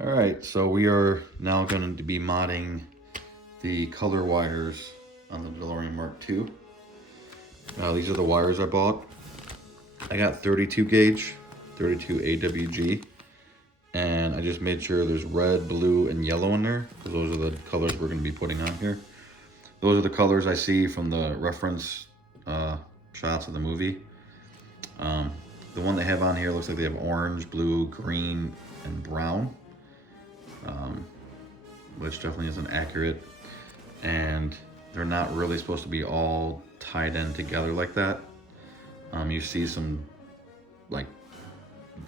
All right, so we are now going to be modding the color wires on the Delorean Mark II. These are the wires I bought. I got 32 gauge, 32 AWG, and I just made sure there's red, blue, and yellow in there, because those are the colors we're going to be putting on here. Those are the colors I see from the reference shots of the movie. The one they have on here looks like they have orange, blue, green, and brown. Which definitely isn't accurate, and they're not really supposed to be all tied in together like that. You see some, like,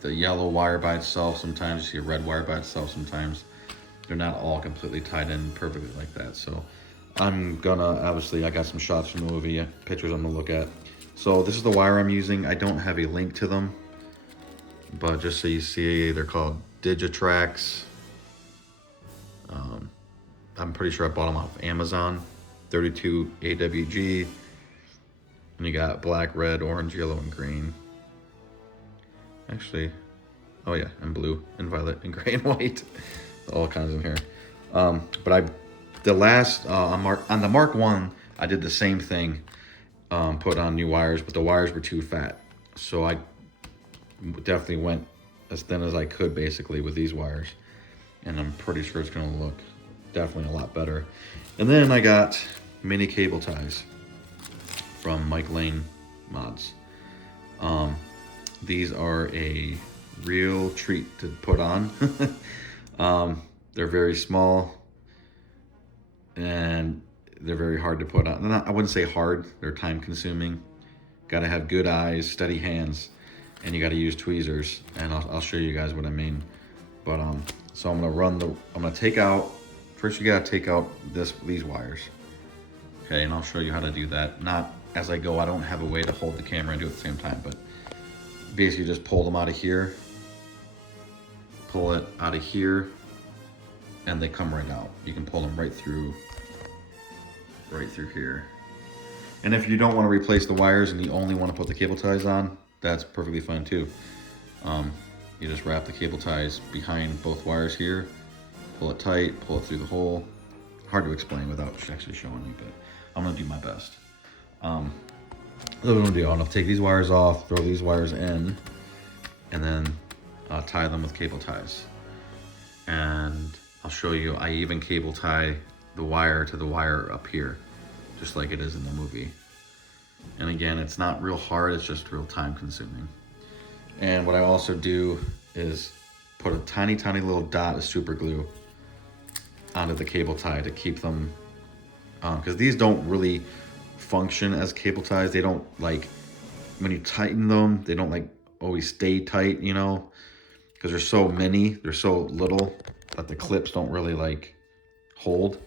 the yellow wire by itself sometimes, you see a red wire by itself sometimes. They're not all completely tied in perfectly like that. So I'm gonna, obviously I got some shots from the movie, pictures I'm gonna look at. So this is the wire I'm using. I don't have a link to them, but just so you see, they're called Digitrax. I'm pretty sure I bought them off Amazon. 32 AWG. And you got black, red, orange, yellow, and green. Actually, oh yeah, and blue, and violet, and gray, and white. All kinds in here. On the Mark 1, I did the same thing. Put on new wires, but the wires were too fat. So I definitely went as thin as I could, basically, with these wires. And I'm pretty sure it's gonna look definitely a lot better. And then I got mini cable ties from Mike Lane Mods. These are a real treat to put on. They're very small and they're very hard to put on. I wouldn't say hard, they're time consuming. Gotta have good eyes, steady hands, and you gotta use tweezers, and I'll show you guys what I mean. But so I'm gonna take out, first you gotta take out these wires. Okay, and I'll show you how to do that. Not as I go, I don't have a way to hold the camera and do it at the same time, but basically just pull them out of here, pull it out of here, and they come right out. You can pull them right through here. And if you don't want to replace the wires and you only want to put the cable ties on, that's perfectly fine too. You just wrap the cable ties behind both wires here, pull it tight, pull it through the hole. Hard to explain without actually showing you, but I'm gonna do my best. I'm gonna take these wires off, throw these wires in, and then tie them with cable ties. And I'll show you, I even cable tie the wire to the wire up here, just like it is in the movie. And again, it's not real hard, it's just real time consuming. And what I also do is put a tiny, tiny little dot of super glue onto the cable tie to keep them, because these don't really function as cable ties. They don't, like, when you tighten them, they don't like always stay tight, you know, because there's so many, they're so little that the clips don't really like hold.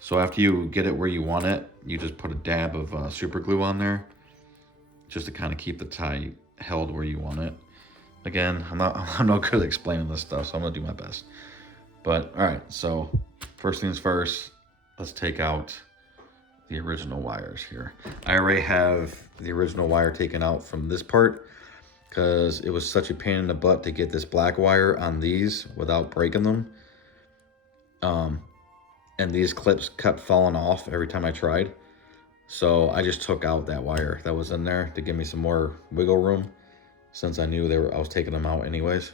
So after you get it where you want it, you just put a dab of super glue on there just to kind of keep the tie held where you want it. Again, I'm no good at explaining this stuff, so I'm gonna do my best. But all right, so first things first, let's take out the original wires here. I already have the original wire taken out from this part because it was such a pain in the butt to get this black wire on these without breaking them. And these clips kept falling off every time I tried. So I just took out that wire that was in there to give me some more wiggle room, since I knew I was taking them out anyways.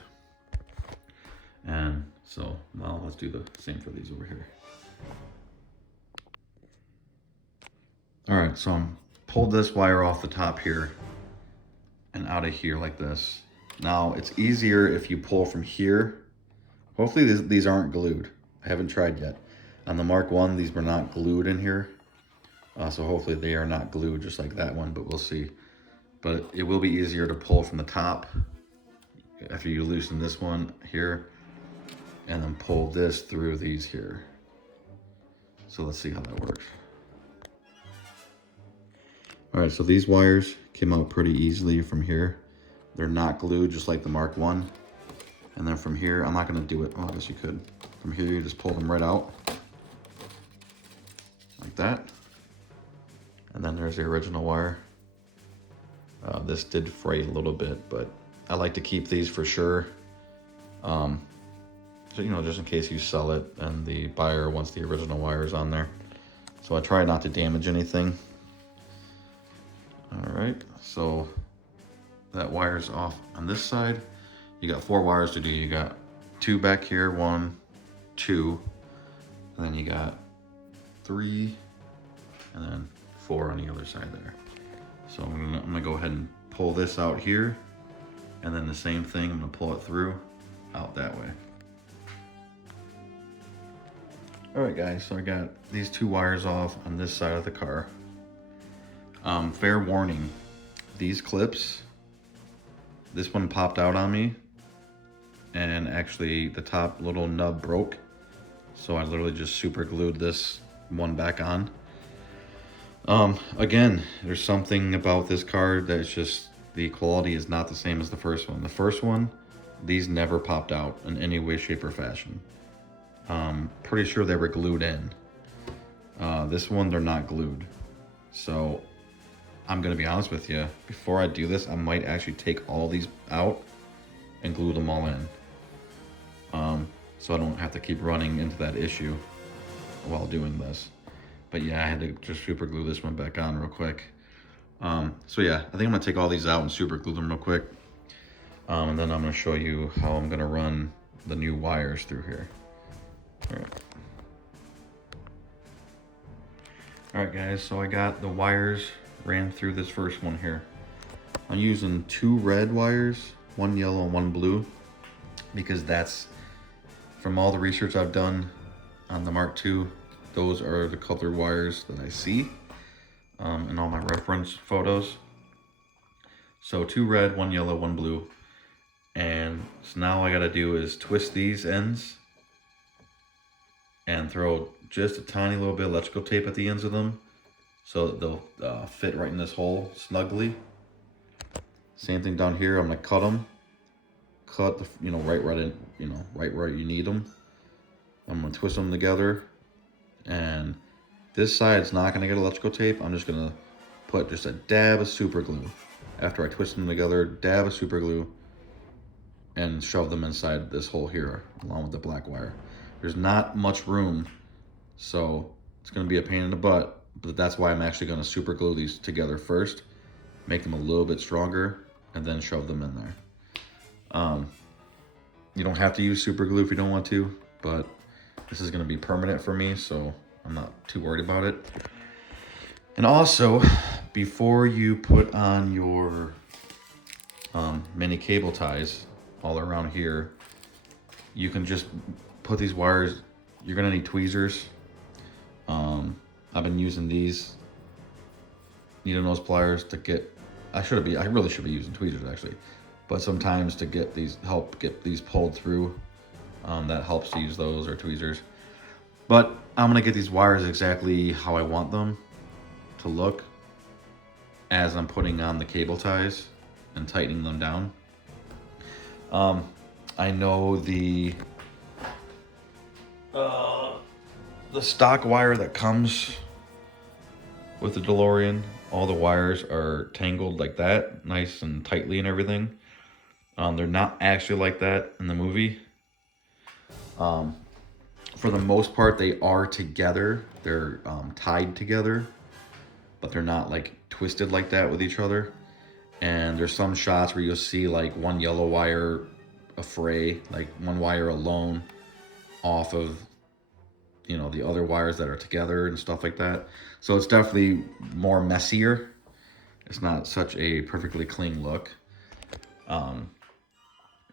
And so now let's do the same for these over here. All right, so I'm pulled this wire off the top here and out of here like this. Now it's easier if you pull from here. Hopefully these aren't glued. I haven't tried yet. On the Mark 1, these were not glued in here. So hopefully they are not glued just like that one, but we'll see. But it will be easier to pull from the top after you loosen this one here, and then pull this through these here. So let's see how that works. All right, so these wires came out pretty easily from here. They're not glued, just like the Mark 1. And then from here, I'm not gonna do it. Oh, I guess you could. From here, you just pull them right out. Like that. And then there's the original wire. This did fray a little bit, but I like to keep these for sure. So, you know, just in case you sell it and the buyer wants the original wires on there. So I try not to damage anything. All right, so that wire's off on this side. You got 4 wires to do. You got 2 back here, 1, 2, and then you got 3, and then 4 on the other side there. So I'm gonna go ahead and pull this out here, and then the same thing, I'm gonna pull it through out that way. All right guys, so I got these 2 wires off on this side of the car. Fair warning, these clips, this one popped out on me, and actually the top little nub broke. So I literally just super glued this one back on. Again, there's something about this car that's just, the quality is not the same as the first one. The first one, these never popped out in any way, shape, or fashion. Pretty sure they were glued in. This one, they're not glued. So I'm gonna be honest with you, before I do this, I might actually take all these out and glue them all in. So I don't have to keep running into that issue while doing this. But yeah, I had to just super glue this one back on real quick. So yeah, I think I'm gonna take all these out and super glue them real quick. And then I'm gonna show you how I'm gonna run the new wires through here. All right guys, so I got the wires ran through this first one here. I'm using 2 red wires, 1 yellow and 1 blue, because that's, from all the research I've done on the Mark II, those are the colored wires that I see in all my reference photos. So 2 red, 1 yellow, 1 blue. And so now all I gotta do is twist these ends and throw just a tiny little bit of electrical tape at the ends of them, so that they'll fit right in this hole snugly. Same thing down here. I'm gonna cut them, cut the, you know, right in, you know, right where you need them. I'm gonna twist them together, and this side's not gonna get electrical tape. I'm just gonna put just a dab of super glue after I twist them together, dab of super glue, and shove them inside this hole here along with the black wire. There's not much room, so it's gonna be a pain in the butt, but that's why I'm actually gonna super glue these together first, make them a little bit stronger, and then shove them in there. You don't have to use super glue if you don't want to, but this is gonna be permanent for me, so I'm not too worried about it. And also, before you put on your mini cable ties all around here, you can just put these wires, you're gonna need tweezers. I've been using these needle nose pliers to get, I really should be using tweezers actually, but sometimes to get these, help get these pulled through, that helps to use those or tweezers. But I'm gonna get these wires exactly how I want them to look as I'm putting on the cable ties and tightening them down. I know the stock wire that comes with the DeLorean, all the wires are tangled like that, nice and tightly and everything. They're not actually like that in the movie. For the most part, they are together. They're tied together, but they're not like twisted like that with each other. And there's some shots where you'll see like one yellow wire a fray, like one wire alone off of, you know, the other wires that are together and stuff like that. So it's definitely more messier. It's not such a perfectly clean look.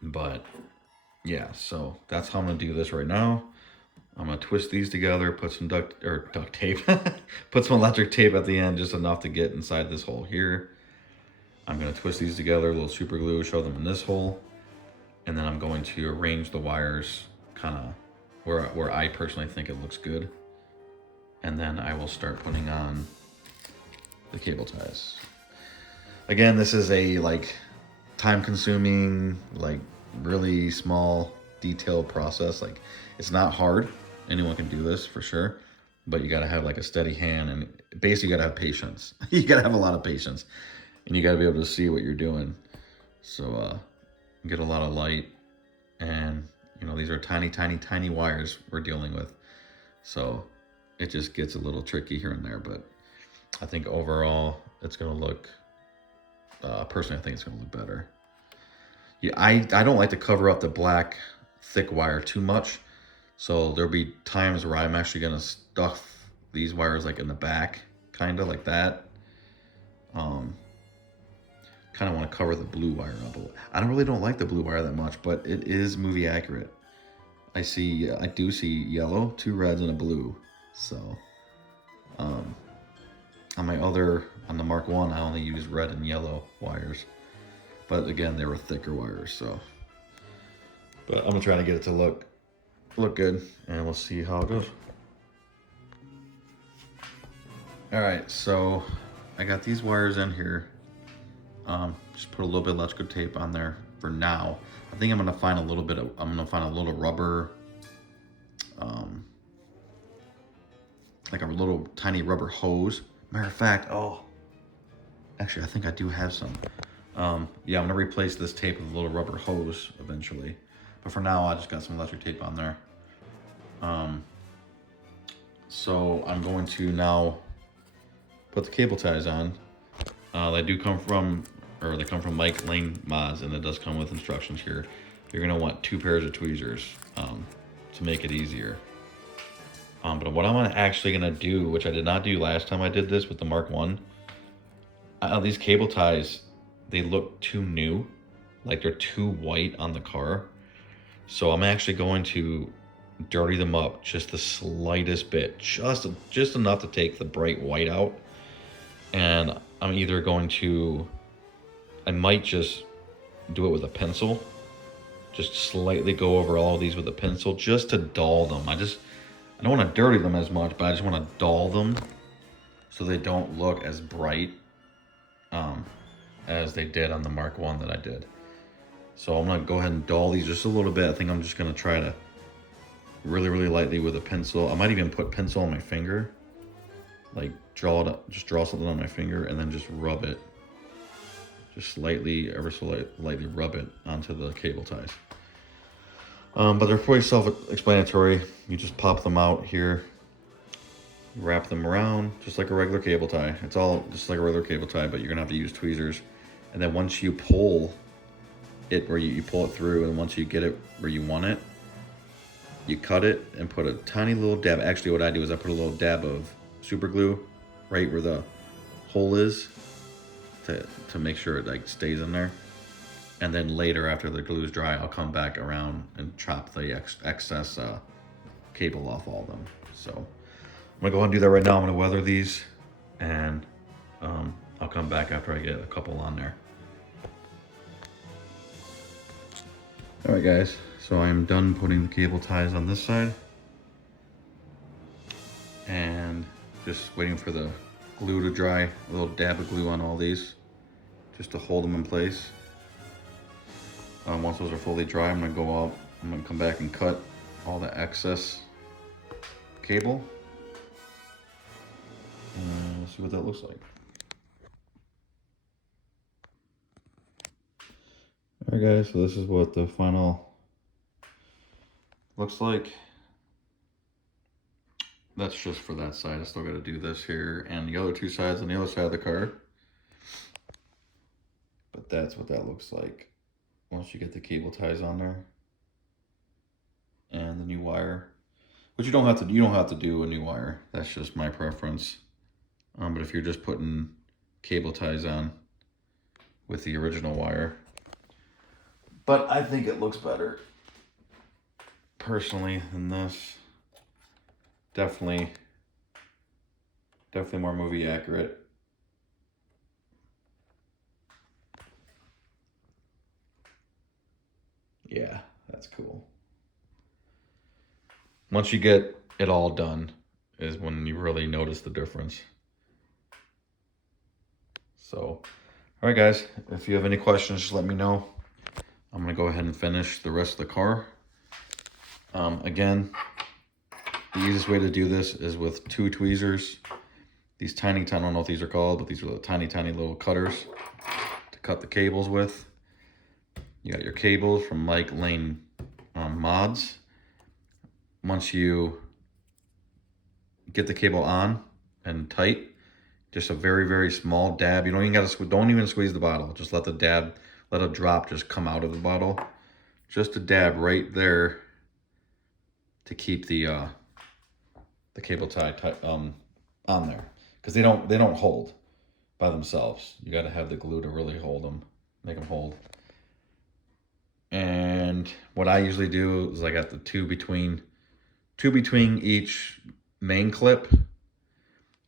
But yeah, so that's how I'm gonna do this right now. I'm gonna twist these together, put some duct tape, put some electric tape at the end, just enough to get inside this hole here. I'm gonna twist these together, a little super glue, show them in this hole. And then I'm going to arrange the wires kind of where I personally think it looks good. And then I will start putting on the cable ties. Again, this is a like time consuming, like really small detailed process. Like it's not hard. Anyone can do this for sure, but you gotta have like a steady hand, and basically you gotta have patience. You gotta have a lot of patience, and you gotta be able to see what you're doing. So get a lot of light, and you know, these are tiny, tiny, tiny wires we're dealing with. So it just gets a little tricky here and there, but I think overall it's gonna look, personally I think it's gonna look better. Yeah, I don't like to cover up the black thick wire too much. So there'll be times where I'm actually gonna stuff these wires like in the back, kind of like that. Kind of want to cover the blue wire up a little. I don't like the blue wire that much, but it is movie accurate. I do see yellow, 2 reds, and a blue. So, on the Mark 1, I only use red and yellow wires. But again, they were thicker wires, so. But I'm gonna try to get it to look good, and we'll see how it goes. All right, so I got these wires in here. Just put a little bit of electrical tape on there for now. I think I'm gonna find a little rubber, like a little tiny rubber hose. Matter of fact, actually I think I do have some. Yeah, I'm gonna replace this tape with a little rubber hose eventually. But for now, I just got some electric tape on there. So I'm going to now put the cable ties on. They come from Mike Lane Mods, and it does come with instructions here. You're gonna want 2 pairs of tweezers to make it easier. But what I'm actually gonna do, which I did not do last time I did this with the Mark 1, these cable ties, they look too new, like they're too white on the car. So I'm actually going to dirty them up just the slightest bit, just enough to take the bright white out. And I'm either going to, I might just do it with a pencil, just slightly go over all of these with a pencil just to dull them. I don't want to dirty them as much, but I just want to dull them so they don't look as bright as they did on the Mark 1 that I did. So I'm gonna go ahead and dull these just a little bit. I think I'm just gonna try to really, really lightly with a pencil. I might even put pencil on my finger, like just draw something on my finger and then just rub it. Just slightly, ever so lightly rub it onto the cable ties. But they're pretty self-explanatory. You just pop them out here, wrap them around just like a regular cable tie. It's all just like a regular cable tie, but you're gonna have to use tweezers. And then once you pull it where you pull it through, and once you get it where you want it, you cut it and put a tiny little dab. Actually, what I do is I put a little dab of super glue right where the hole is to make sure it like stays in there. And then later, after the glue is dry, I'll come back around and chop the excess cable off all of them. So I'm gonna go ahead and do that right now. I'm gonna weather these, and I'll come back after I get a couple on there. All right, guys. So I'm done putting the cable ties on this side, and just waiting for the glue to dry. A little dab of glue on all these, just to hold them in place. Once those are fully dry, I'm gonna come back and cut all the excess cable. And we'll see what that looks like. All right, guys, so this is what the final looks like. That's just for that side. I still got to do this here and the other 2 sides on the other side of the car. But that's what that looks like once you get the cable ties on there and the new wire. But you don't have to do a new wire. That's just my preference. But if you're just putting cable ties on with the original wire, but I think it looks better personally than this. Definitely more movie accurate. Yeah, that's cool. Once you get it all done is when you really notice the difference. So, all right, guys, if you have any questions, just let me know. I'm gonna go ahead and finish the rest of the car. Again, the easiest way to do this is with 2 tweezers. These tiny, I don't know what these are called, but these are the tiny, tiny little cutters to cut the cables with. You got your cables from Mike Lane mods. Once you get the cable on and tight, just a very, very small dab. You don't even don't even squeeze the bottle. Just let a drop just come out of the bottle. Just a dab right there to keep the cable tie on there, because they don't hold by themselves. You got to have the glue to really hold them, make them hold. And what I usually do is I got the two between each main clip,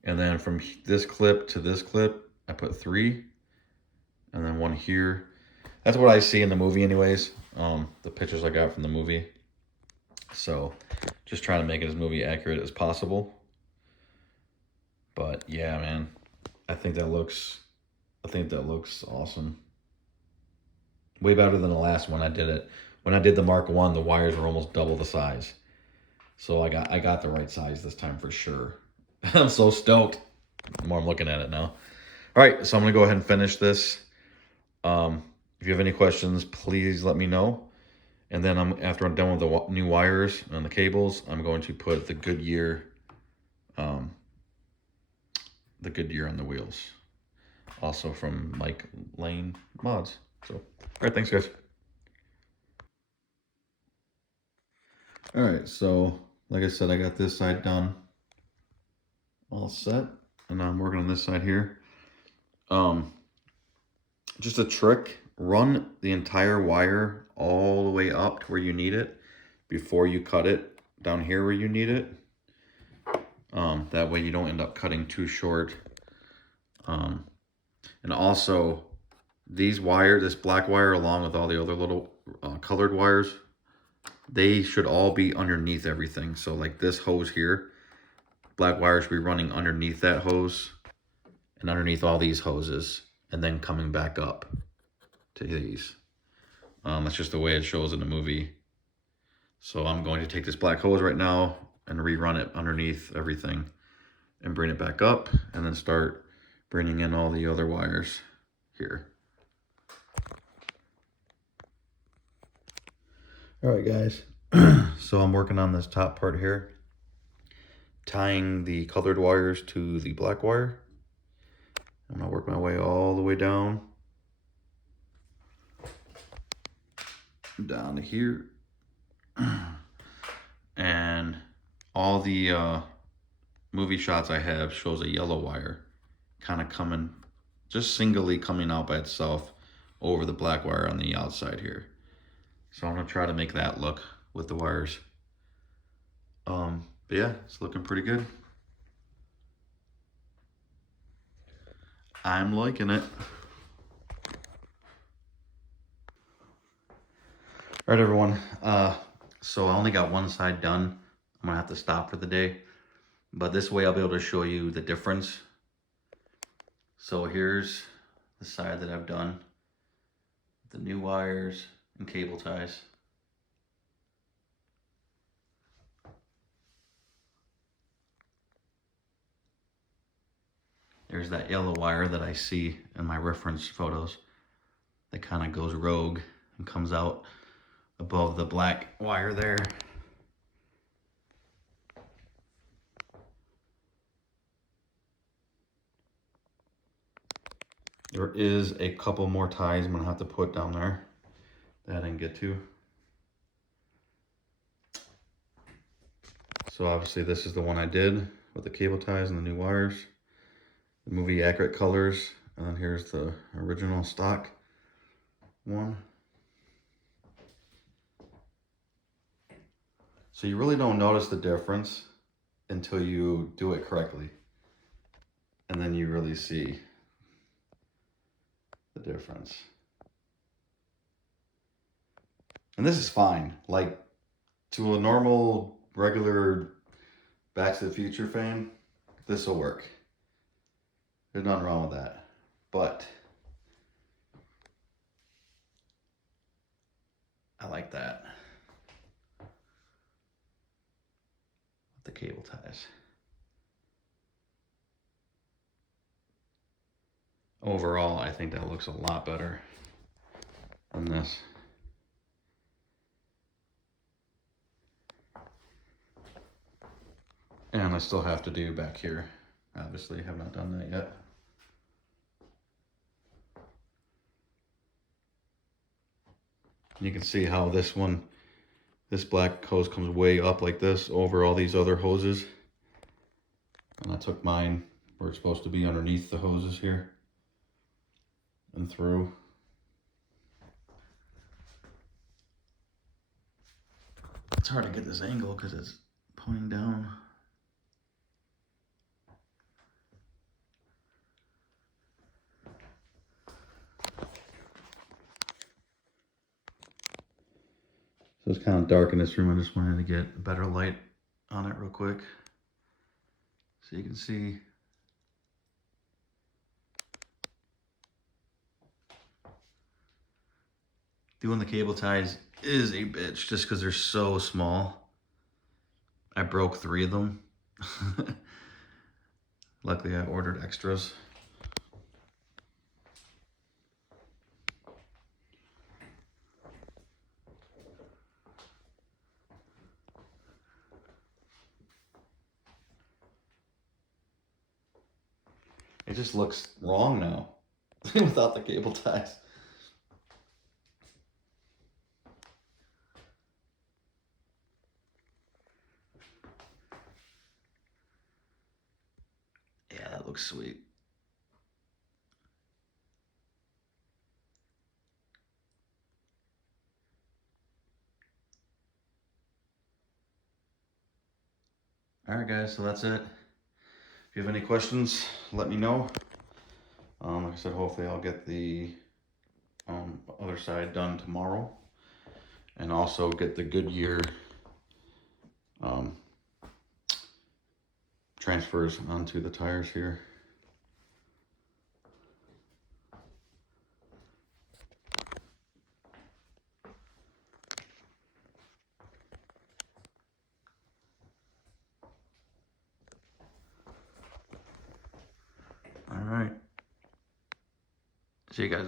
and then from this clip to this clip I put 3, and then one here. That's what I see in the movie anyways, the pictures I got from the movie. So just trying to make it as movie accurate as possible. But yeah, man, I think that looks awesome. Way better than the last one I did it. When I did the Mark 1, the wires were almost double the size. So I got the right size this time for sure. I'm so stoked. The more I'm looking at it now. All right, so I'm gonna go ahead and finish this. If you have any questions, please let me know. And then after I'm done with the new wires and the cables, I'm going to put the Goodyear on the wheels. Also from Mike Lane Mods. So, all right, thanks guys. All right, so like I said, I got this side done, all set, and now I'm working on this side here. Just a trick: run the entire wire all the way up to where you need it before you cut it down here where you need it. That way you don't end up cutting too short. And also, this black wire along with all the other little colored wires, they should all be underneath everything. So like this hose here, black wire should be running underneath that hose and underneath all these hoses, and then coming back up to these. That's just the way it shows in the movie. So I'm going to take this black hose right now and rerun it underneath everything and bring it back up, and then start bringing in all the other wires here. All right, guys. So I'm working on this top part here, tying the colored wires to the black wire. I'm gonna work my way all the way down to here. And all the movie shots I have shows a yellow wire kind of coming, just singly coming out by itself over the black wire on the outside here. So I'm gonna try to make that look with the wires. But yeah, it's looking pretty good. I'm liking it. All right, everyone. So I only got one side done. I'm gonna have to stop for the day, but this way I'll be able to show you the difference. So here's the side that I've done, the new wires and cable ties. There's that yellow wire that I see in my reference photos that kind of goes rogue and comes out above the black wire there. There is a couple more ties I'm gonna have to put down there that I didn't get to. So obviously this is the one I did with the cable ties and the new wires, the movie accurate colors, and then here's the original stock one. So you really don't notice the difference until you do it correctly, and then you really see the difference. And this is fine. Like, to a normal, regular Back to the Future fan, this will work. There's nothing wrong with that. But I like that. The cable ties. Overall, I think that looks a lot better than this. And I still have to do back here. Obviously, have not done that yet. You can see how this black hose comes way up like this over all these other hoses. And I took mine where it's supposed to be underneath the hoses here and through. It's hard to get this angle because it's pointing down. So it's kind of dark in this room. I just wanted to get better light on it real quick. So you can see. Doing the cable ties is a bitch just because they're so small. I broke 3 of them. Luckily I ordered extras. It just looks wrong now without the cable ties. Yeah, that looks sweet. All right, guys, so that's it. If you have any questions, let me know. Like I said, hopefully I'll get the other side done tomorrow, and also get the Goodyear transfers onto the tires here. All right. See you guys.